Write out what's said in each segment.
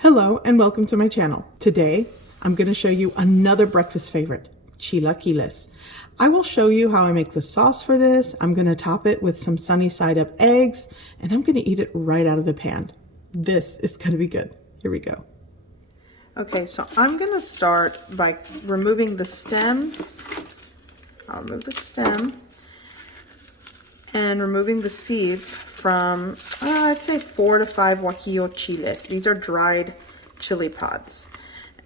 Hello and welcome to my channel. Today, I'm going to show you another breakfast favorite, chilaquiles. I will show you how I make the sauce for this. I'm going to top it with some sunny side up eggs, and I'm going to eat it right out of the pan. This is going to be good. Here we go. Okay, so I'm going to start by removing the stems. I'll remove the stem and removing the seeds from, I'd say 4 to 5 guajillo chiles. These are dried chili pods.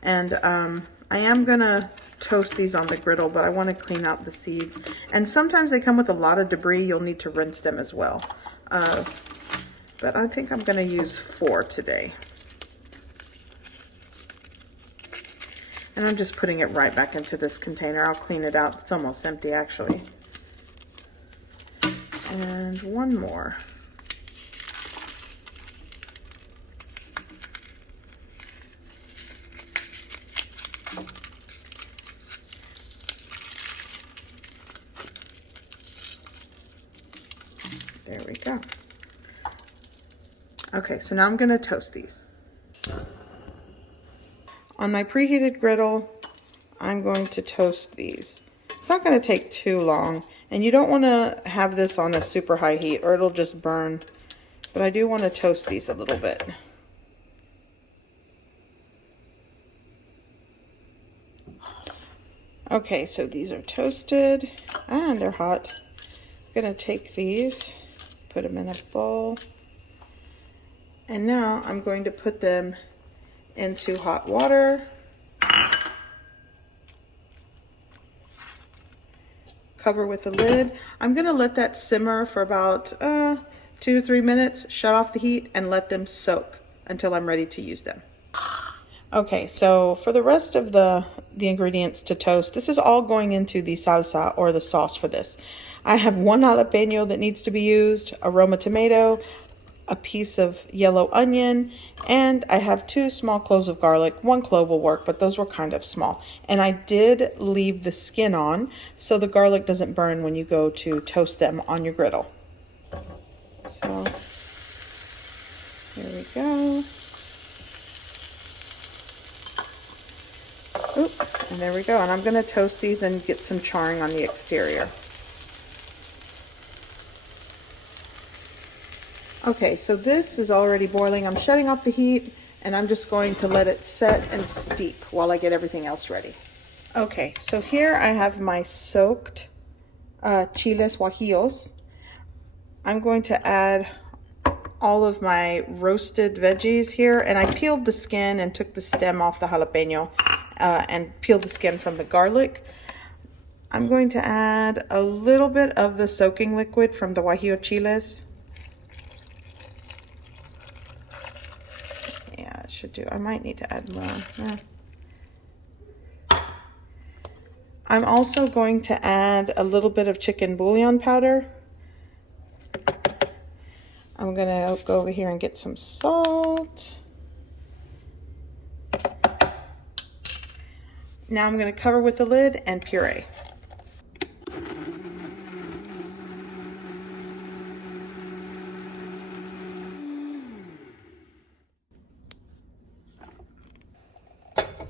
And I am gonna toast these on the griddle, but I wanna clean out the seeds. And sometimes they come with a lot of debris. You'll need to rinse them as well. But I think I'm gonna use 4 today. And I'm just putting it right back into this container. I'll clean it out. It's almost empty actually. And one more. There we go. Okay, so now I'm going to toast these. On my preheated griddle, I'm going to toast these. It's not going to take too long, and you don't want to have this on a super high heat or it'll just burn, but I do want to toast these a little bit. Okay, so these are toasted and they're hot. I'm going to take these, put them in a bowl, and now I'm going to put them into hot water. Cover with a lid. I'm gonna let that simmer for about 2 to 3 minutes, shut off the heat, and let them soak until I'm ready to use them. Okay, so for the rest of the ingredients to toast, this is all going into the salsa or the sauce for this. I have 1 jalapeño that needs to be used, a Roma tomato, a piece of yellow onion, and I have 2 small cloves of garlic. 1 clove will work, but those were kind of small. And I did leave the skin on so the garlic doesn't burn when you go to toast them on your griddle. So here we go. Oop, and there we go. And I'm going to toast these and get some charring on the exterior. Okay, so this is already boiling. I'm shutting off the heat and I'm just going to let it set and steep while I get everything else ready. Okay, so here I have my soaked chiles guajillos. I'm going to add all of my roasted veggies here, and I peeled the skin and took the stem off the jalapeño and peeled the skin from the garlic. I'm going to add a little bit of the soaking liquid from the guajillo chiles. Should do. I might need to add more. Yeah. I'm also going to add a little bit of chicken bouillon powder. I'm going to go over here and get some salt. Now I'm going to cover with the lid and puree.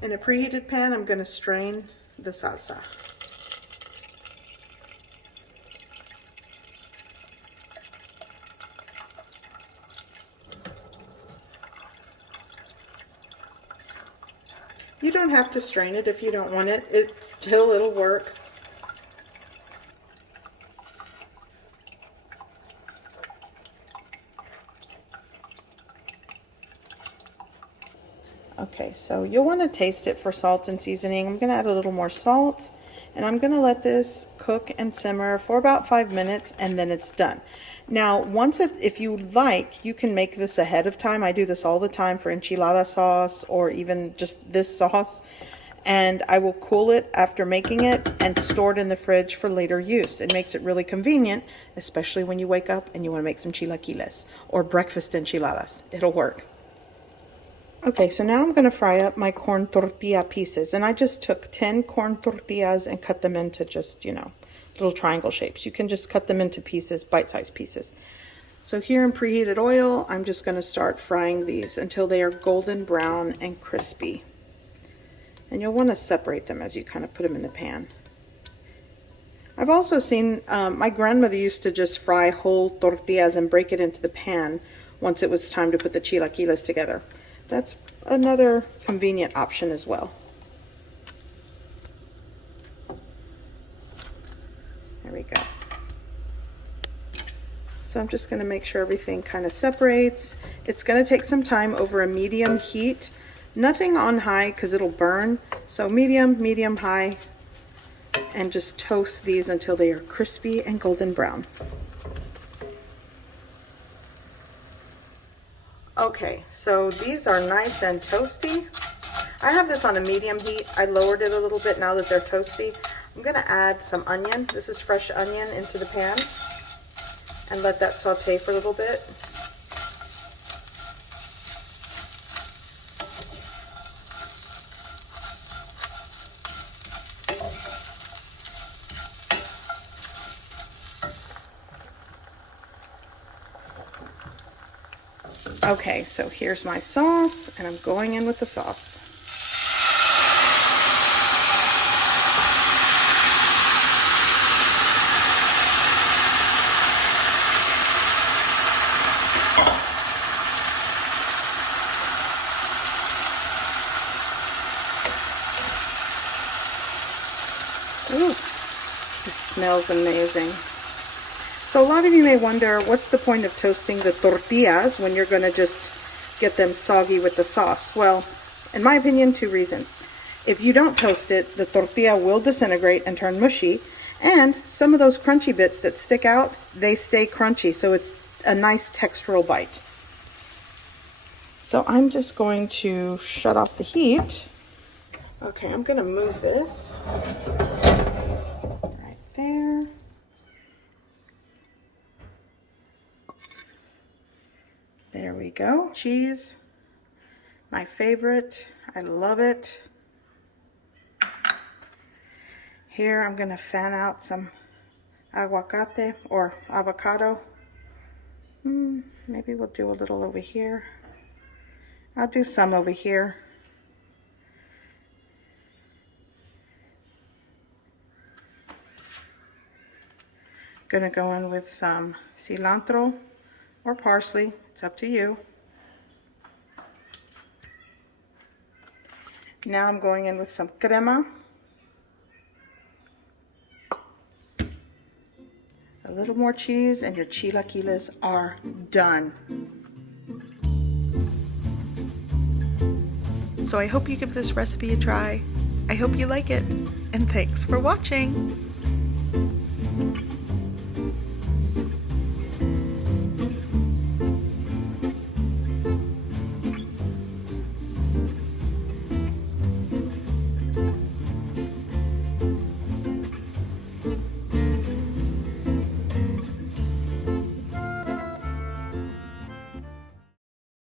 In a preheated pan, I'm going to strain the salsa. You don't have to strain it if you don't want it. It'll work. Okay, so you'll want to taste it for salt and seasoning. I'm going to add a little more salt, and I'm going to let this cook and simmer for about 5 minutes, and then it's done. Now, if you like, you can make this ahead of time. I do this all the time for enchilada sauce or even just this sauce, and I will cool it after making it and store it in the fridge for later use. It makes it really convenient, especially when you wake up and you want to make some chilaquiles or breakfast enchiladas. It'll work. Okay, so now I'm going to fry up my corn tortilla pieces, and I just took 10 corn tortillas and cut them into just, little triangle shapes. You can just cut them into pieces, bite-sized pieces. So here in preheated oil, I'm just going to start frying these until they are golden brown and crispy. And you'll want to separate them as you kind of put them in the pan. I've also seen, my grandmother used to just fry whole tortillas and break it into the pan once it was time to put the chilaquiles together. That's another convenient option as well. There we go. So I'm just going to make sure everything kind of separates. It's going to take some time over a medium heat. Nothing on high because it'll burn. So medium, high. And just toast these until they are crispy and golden brown. Okay, so these are nice and toasty. I have this on a medium heat. I lowered it a little bit now that they're toasty. I'm going to add some onion. This is fresh onion into the pan. And let that saute for a little bit. Okay, so here's my sauce, and I'm going in with the sauce. Ooh, this smells amazing. So a lot of you may wonder, what's the point of toasting the tortillas when you're going to just get them soggy with the sauce? Well, in my opinion, two reasons. If you don't toast it, the tortilla will disintegrate and turn mushy, and some of those crunchy bits that stick out, they stay crunchy, so it's a nice textural bite. So I'm just going to shut off the heat. Okay, I'm going to move this right there. There we go. Cheese, my favorite. I love it. Here I'm going to fan out some aguacate or avocado. Maybe we'll do a little over here. I'll do some over here. Gonna go in with some cilantro or parsley, it's up to you. Now I'm going in with some crema. A little more cheese and your chilaquiles are done. So I hope you give this recipe a try. I hope you like it, and thanks for watching.